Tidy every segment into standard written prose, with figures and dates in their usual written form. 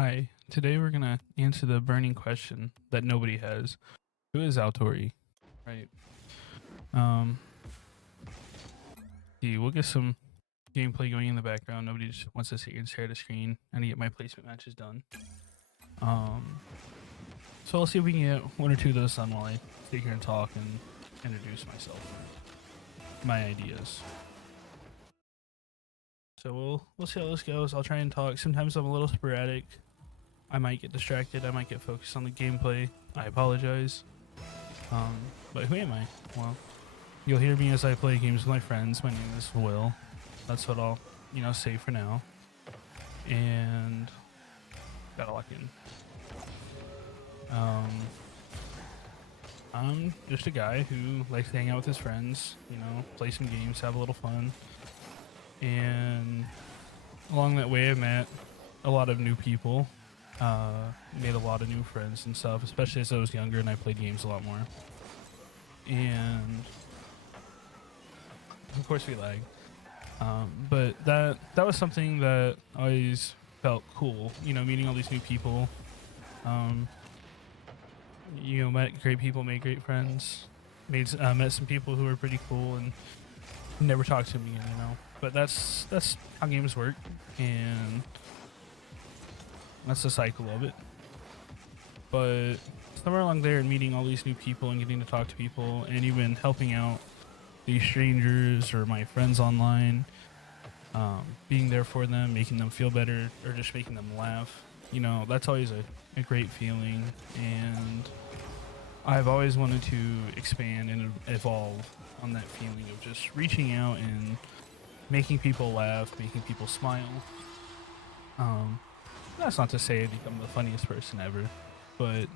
Hi, today we're gonna answer the burning question that nobody has. Who is Aotori? Right. Um, we'll get some gameplay going in the background. Nobody just wants to sit here and stare at a screen and get my placement matches done. Um, so I'll see if we can get one or two of those done while I sit here and talk and introduce myself, my ideas. So we'll see how this goes. I'll try and talk. Sometimes I'm a little sporadic. I might get distracted. I might get focused on the gameplay. I apologize. But who am I? Well, you'll hear me as I play games with my friends. My name is Will. That's what I'll, say for now. And gotta lock in. I'm just a guy who likes to hang out with his friends, play some games, have a little fun. And along that way, I met a lot of new people, made a lot of new friends and stuff, especially as I was younger and I played games a lot more. And of course we lag. But that was something that always felt cool, meeting all these new people. Met great people, made great friends, met some people who were pretty cool and never talked to me again, But that's how games work, and that's the cycle of it. But somewhere along there, and meeting all these new people and getting to talk to people, and even helping out these strangers or my friends online, being there for them, making them feel better, or just making them laugh. That's always a great feeling, and I've always wanted to expand and evolve on that feeling of just reaching out and making people laugh, making people smile. That's not to say I think I'm the funniest person ever, but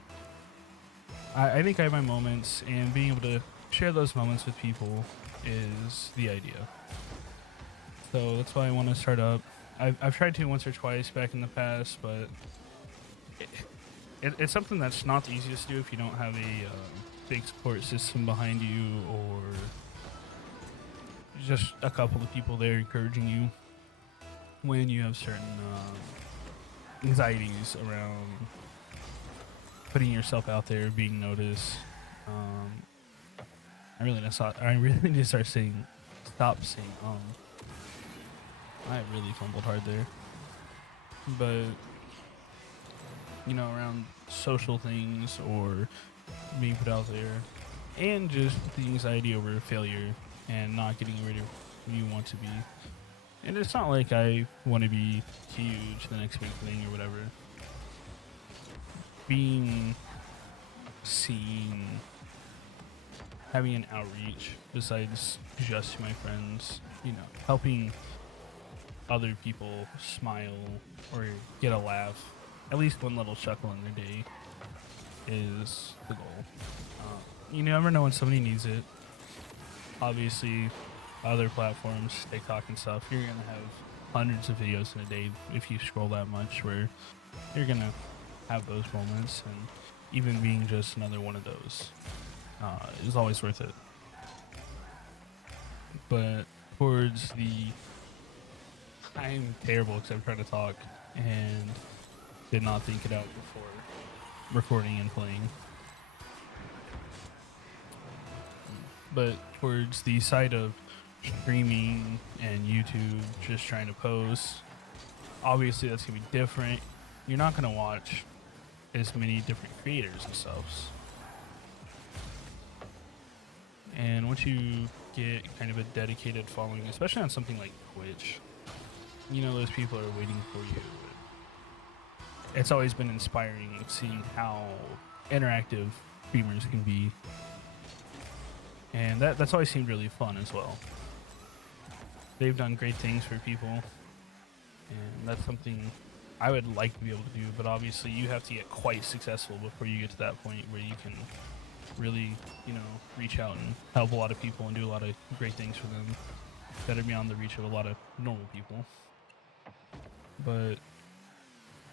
I think I have my moments, and being able to share those moments with people is the idea. So that's why I want to start up. I've tried to once or twice back in the past, but it's something that's not the easiest to do if you don't have a big support system behind you, or just a couple of people there encouraging you when you have certain anxieties around putting yourself out there, being noticed. I really need to start saying, stop saying. I really fumbled hard there, but around social things or being put out there, and just the anxiety over failure and not getting where you want to be. And it's not like I want to be huge, the next big thing or whatever. Being seen, having an outreach besides just to my friends, helping other people smile or get a laugh, at least one little chuckle in their day, is the goal. You never know when somebody needs it. Obviously, other platforms, TikTok and stuff, you're gonna have hundreds of videos in a day if you scroll that much, where you're gonna have those moments, and even being just another one of those is always worth it. But towards I'm terrible because I'm trying to talk and did not think it out before recording and playing. But towards the side of streaming and YouTube, just trying to post, obviously that's gonna be different. You're not gonna watch as many different creators and stuff. And once you get kind of a dedicated following, especially on something like Twitch, those people are waiting for you. It's always been inspiring seeing how interactive streamers can be, and that's always seemed really fun as well. They've done great things for people, and that's something I would like to be able to do, but obviously you have to get quite successful before you get to that point where you can really, reach out and help a lot of people and do a lot of great things for them that are beyond the reach of a lot of normal people. But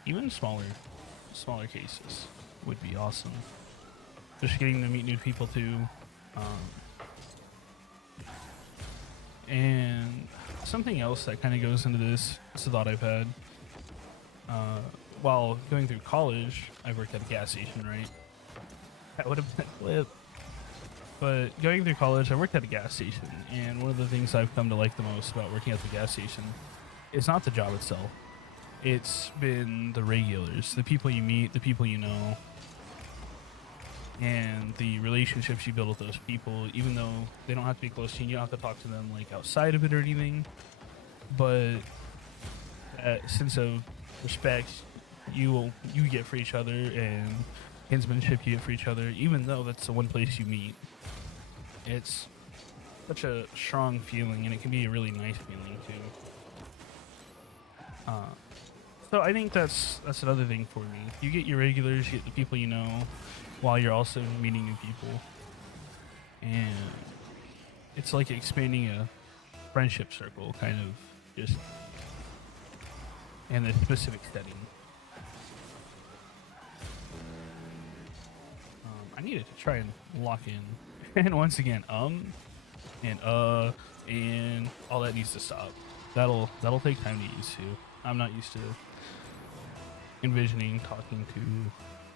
even smaller cases would be awesome. Just getting to meet new people too. And something else that kind of goes into this, it's a thought I've had. while going through college, I worked at a gas station, right? That would have been a flip. But going through college, I worked at a gas station, and one of the things I've come to like the most about working at the gas station is not the job itself. It's been the regulars, the people you meet, the people you know, and the relationships you build with those people, even though they don't have to be close to you, you don't have to talk to them like outside of it or anything. But that sense of respect you get for each other, and kinsmanship you get for each other, even though that's the one place you meet. It's such a strong feeling, and it can be a really nice feeling too. So I think that's another thing for me. You get your regulars, you get the people you know, while you're also meeting new people, and it's like expanding a friendship circle, kind of, just in a specific setting. I needed to try and lock in, and once again, and and all that needs to stop. That'll take time to get used to. I'm not used to envisioning talking to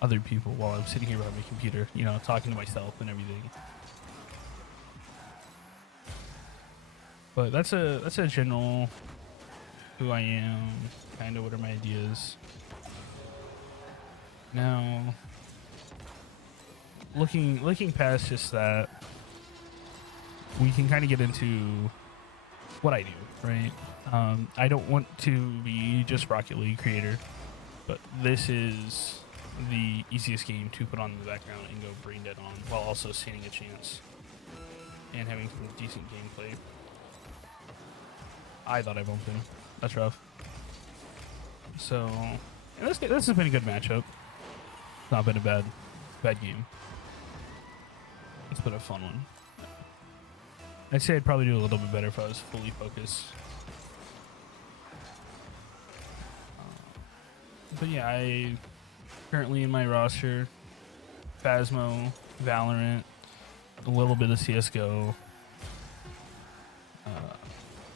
other people while I'm sitting here behind my computer, you know, talking to myself and everything. But that's a general who I am, kind of what are my ideas. Now, looking past just that, we can kind of get into what I do, right? I don't want to be just Rocket League creator, but this is the easiest game to put on in the background and go brain dead on, while also standing a chance and having some decent gameplay. I thought I bumped him. That's rough. So, and this has been a good matchup. Not been a bad game. It's been a fun one. I'd say I'd probably do a little bit better if I was fully focused. But yeah, I currently in my roster, Phasmo, Valorant, a little bit of CS:GO,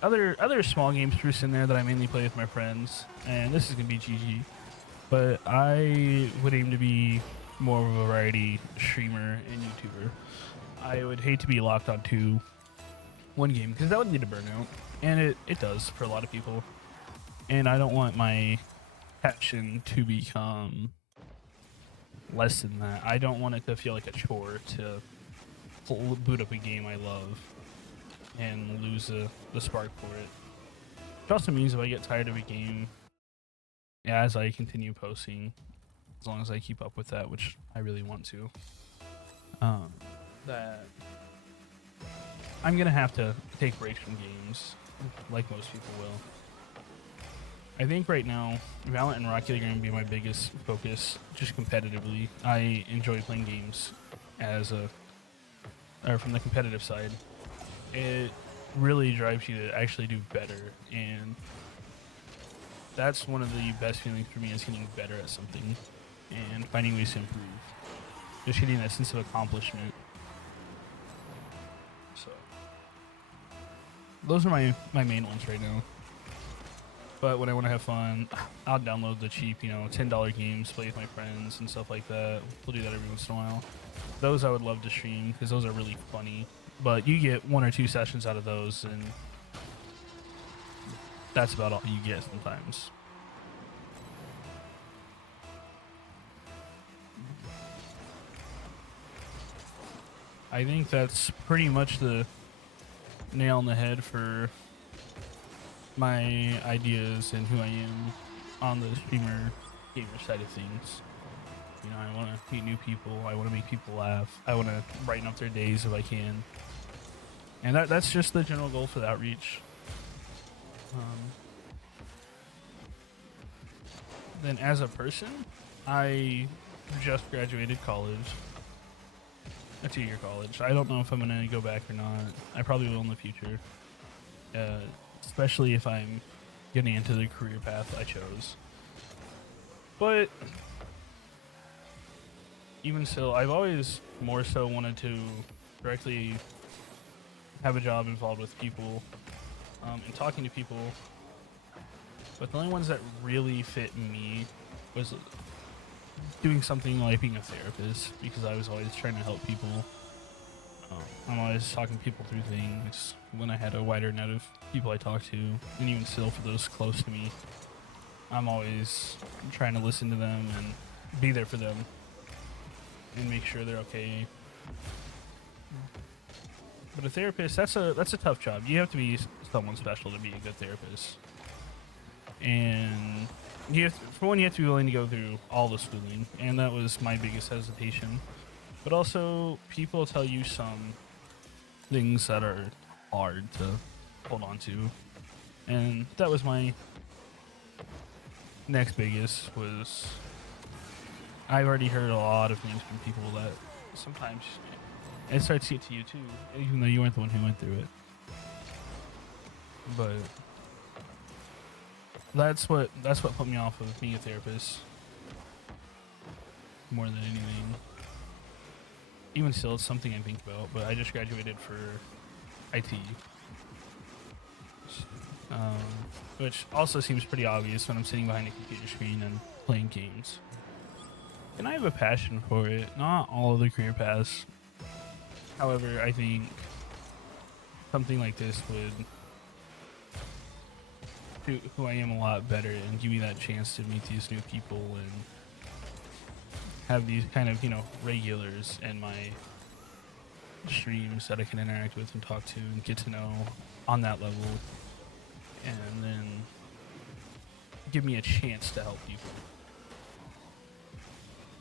other small games spruced in there that I mainly play with my friends, and this is gonna be GG. But I would aim to be more of a variety streamer and YouTuber. I would hate to be locked onto one game, because that would lead to burnout, and it does for a lot of people. And I don't want my passion to become less than that. I don't want it to feel like a chore to boot up a game I love and lose the spark for it. Which also means if I get tired of a game, as I continue posting, as long as I keep up with that, which I really want to, that I'm gonna have to take breaks from games, like most people will. I think right now, Valorant and Rocket League are gonna be my biggest focus, just competitively. I enjoy playing games from the competitive side. It really drives you to actually do better, and that's one of the best feelings for me, is getting better at something and finding ways to improve. Just getting that sense of accomplishment. So those are my main ones right now. But when I want to have fun, I'll download the cheap, $10 games, play with my friends and stuff like that. We'll do that every once in a while. Those I would love to stream, because those are really funny. But you get 1 or 2 sessions out of those, and that's about all you get sometimes. I think that's pretty much the nail on the head for my ideas and who I am on the streamer gamer side of things. I want to meet new people. I want to make people laugh. I want to brighten up their days if I can. And that's just the general goal for the outreach. Then as a person, I just graduated college. A 2-year college. I don't know if I'm going to go back or not. I probably will in the future. Especially if I'm getting into the career path I chose. But even still, I've always more so wanted to directly have a job involved with people and talking to people. But the only ones that really fit me was doing something like being a therapist, because I was always trying to help people. I'm always talking people through things when I had a wider net of people I talked to, and even still for those close to me, I'm always trying to listen to them and be there for them and make sure they're okay. But a therapist, that's a tough job. You have to be someone special to be a good therapist. And for one, you have to be willing to go through all the schooling, and that was my biggest hesitation. But also, people tell you some things that are hard to hold on to, and that was my next biggest. Was I've already heard a lot of things from people that sometimes it starts to get to you too, even though you weren't the one who went through it. But that's what put me off of being a therapist more than anything. Even still, it's something I think about. But I just graduated for IT, which also seems pretty obvious when I'm sitting behind a computer screen and playing games. And I have a passion for it. Not all of the career paths. However, I think something like this would do who I am a lot better and give me that chance to meet these new people and have these kind of, regulars in my streams that I can interact with and talk to and get to know on that level, and then give me a chance to help people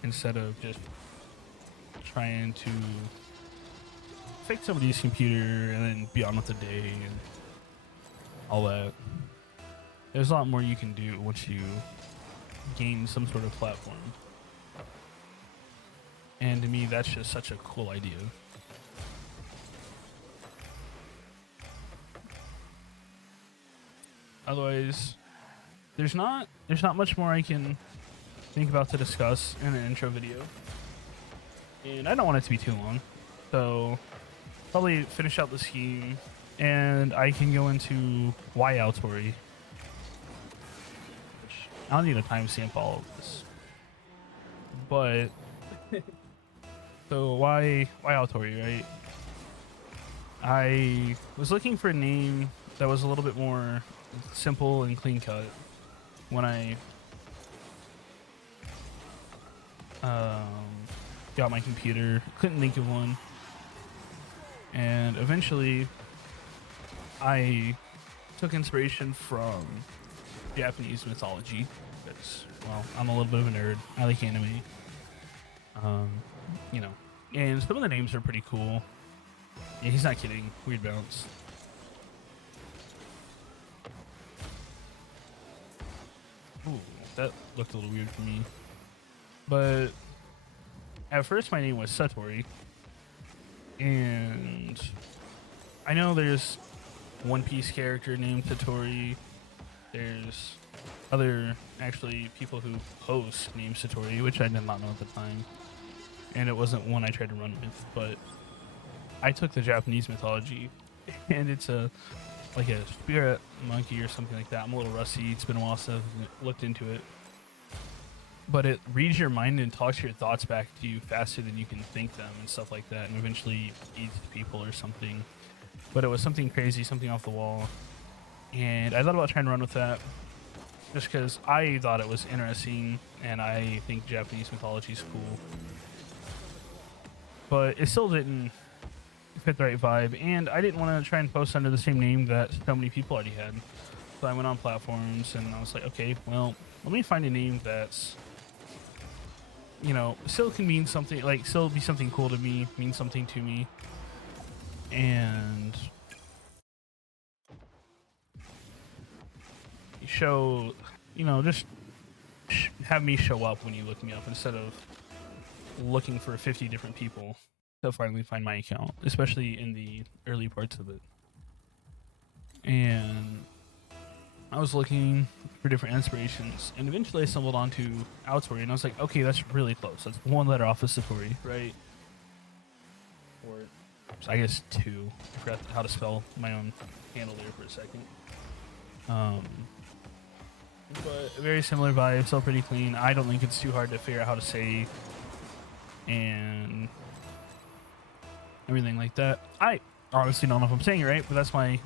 instead of just trying to fix somebody's computer and then be on with the day and all that. There's a lot more you can do once you gain some sort of platform. And to me, that's just such a cool idea. Otherwise, there's not much more I can think about to discuss in an intro video. And I don't want it to be too long. So probably finish out the scheme, and I can go into why Aotori. Which I don't need a timestamp all of this. But so why Aotori, right? I was looking for a name that was a little bit more simple and clean cut when I got my computer. Couldn't think of one. And eventually I took inspiration from Japanese mythology because, well, I'm a little bit of a nerd. I like anime. And some of the names are pretty cool. Yeah, he's not kidding. Weird bounce. Ooh, that looked a little weird for me. But at first my name was Satori. And I know there's One Piece character named Satori. There's other, actually, people who host named Satori, which I did not know at the time. And it wasn't one I tried to run with, but I took the Japanese mythology, and it's like a spirit monkey or something like that. I'm a little rusty. It's been a while since I've looked into it. But it reads your mind and talks your thoughts back to you faster than you can think them and stuff like that, and eventually eats people or something. But it was something crazy, something off the wall. And I thought about trying to run with that just because I thought it was interesting, and I think Japanese mythology is cool. But it still didn't fit the right vibe, and I didn't want to try and post under the same name that so many people already had. So I went on platforms, and I was like, okay, well, let me find a name that's, still can mean something, like, still be something cool to me, mean something to me, and show, just have me show up when you look me up instead of looking for 50 different people to finally find my account, especially in the early parts of it. And I was looking for different inspirations, and eventually I stumbled onto Aotori, and I was like, okay, that's really close. That's one letter off of Satori, right? Or I guess two. I forgot how to spell my own handle there for a second. but very similar vibe, still pretty clean. I don't think it's too hard to figure out how to say and everything like that. I honestly don't know if I'm saying it right, but that's my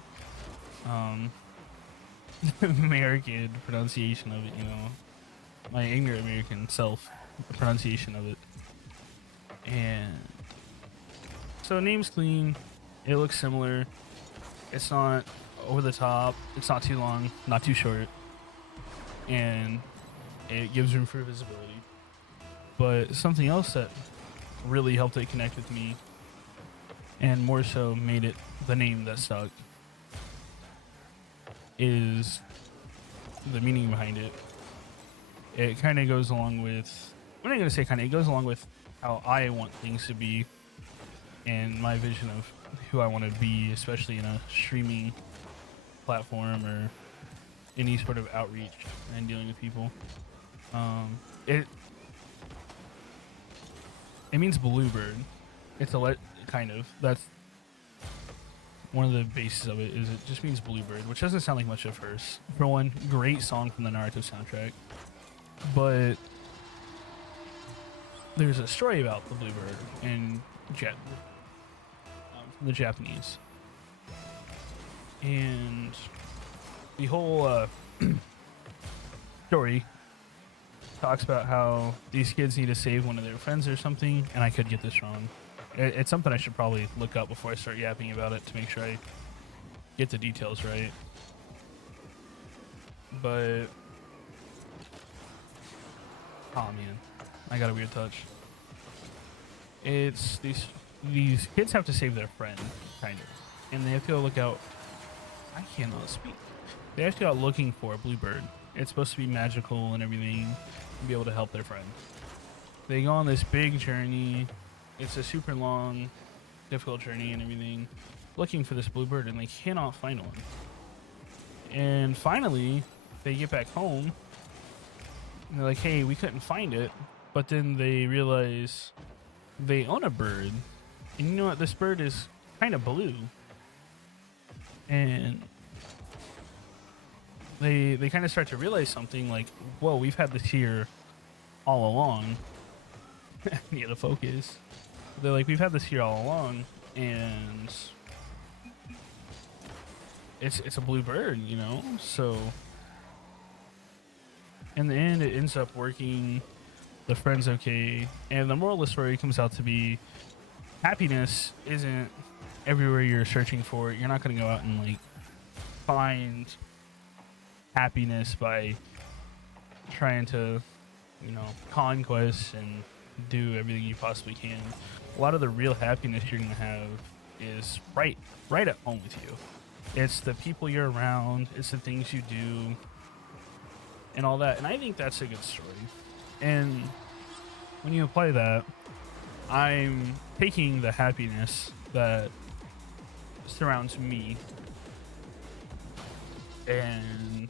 um, American pronunciation of it, you know, my ignorant American self pronunciation of it. And so name's clean, it looks similar, it's not over the top, it's not too long, not too short, and it gives room for visibility. But something else that really helped it connect with me, and more so made it the name that stuck, is the meaning behind it. It kind of goes along with, I'm not going to say kind of, it goes along with how I want things to be and my vision of who I want to be, especially in a streaming platform or any sort of outreach and dealing with people. It means bluebird. It's a kind of, that's one of the bases of it, is it just means bluebird, which doesn't sound like much at first. For one, great song from the Naruto soundtrack, but there's a story about the bluebird in from the Japanese, and the whole story talks about how these kids need to save one of their friends or something, and I could get this wrong. It's something I should probably look up before I start yapping about it to make sure I get the details right. But oh man, I got a weird touch. It's these kids have to save their friend, kind of, and they have to go look out. I cannot speak. They have to go out looking for a bluebird. It's supposed to be magical and everything, and be able to help their friend. They go on this big journey. It's a super long, difficult journey and everything, looking for this bluebird, and they cannot find one. And finally, they get back home, and they're like, hey, we couldn't find it. But then they realize they own a bird, and you know what? This bird is kind of blue. And they kind of start to realize something like, whoa, we've had this here all along. Need to focus. They're like, we've had this here all along, and it's a blue bird, you know? So in the end, it ends up working. The friend's okay. And the moral of the story comes out to be, happiness isn't everywhere you're searching for it. You're not going to go out and like find happiness by trying to, you know, conquest and do everything you possibly can. A lot of the real happiness you're gonna have is right at home with you. It's the people you're around, it's the things you do, and all that. And I think that's a good story. And when you apply that, I'm taking the happiness that surrounds me, and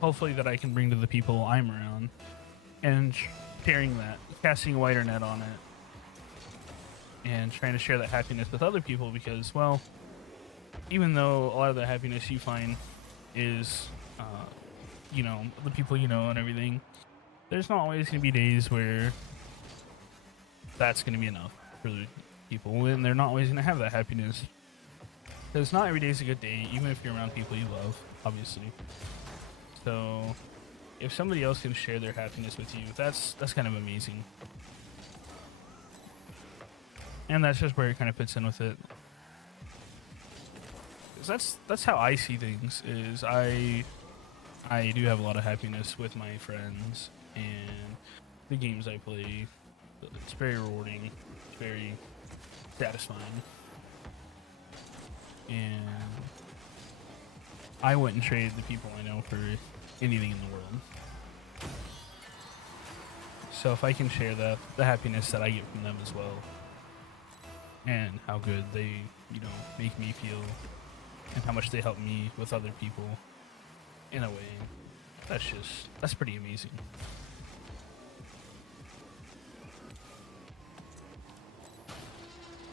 hopefully that I can bring to the people I'm around, and sharing that, casting a wider net on it, and trying to share that happiness with other people. Because, well, even though a lot of the happiness you find is, you know, the people you know and everything, there's not always going to be days where that's going to be enough for people, and they're not always going to have that happiness. Because not every day is a good day, even if you're around people you love, obviously. So if somebody else can share their happiness with you, that's kind of amazing. And that's just where it kind of fits in with it. 'Cause that's how I see things. Is I do have a lot of happiness with my friends and the games I play. It's very rewarding. It's very satisfying. And I wouldn't trade the people I know for anything in the world. So if I can share the happiness that I get from them as well, and how good they, you know, make me feel, and how much they help me with other people in a way, that's pretty amazing.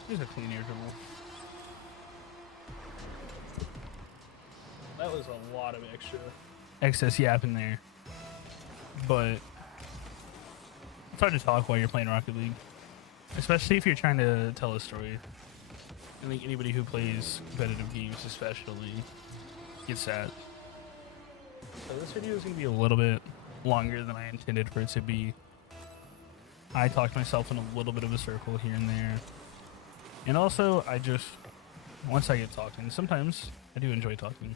Here's a clean air dribble. That was a lot of excess yap in there. but it's hard to talk while you're playing Rocket League, especially if you're trying to tell a story. I think anybody who plays competitive games especially gets that. So this video is going to be a little bit longer than I intended for it to be. I talked myself in a little bit of a circle here and there. And also, once I get talking, sometimes I do enjoy talking.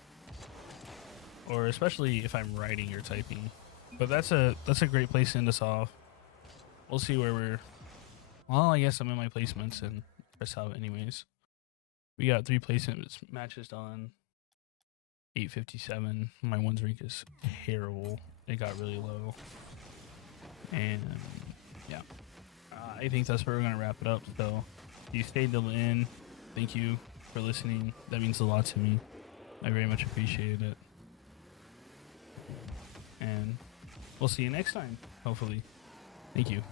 Or especially if I'm writing or typing. But that's a great place to end us off. We'll see where well, I guess I'm in my placements and press out anyways. We got 3 placements matches done. 857. My ones rank is terrible. It got really low. And yeah. I think that's where we're going to wrap it up. So if you stayed till the end, thank you for listening. That means a lot to me. I very much appreciate it. And we'll see you next time, hopefully. Thank you.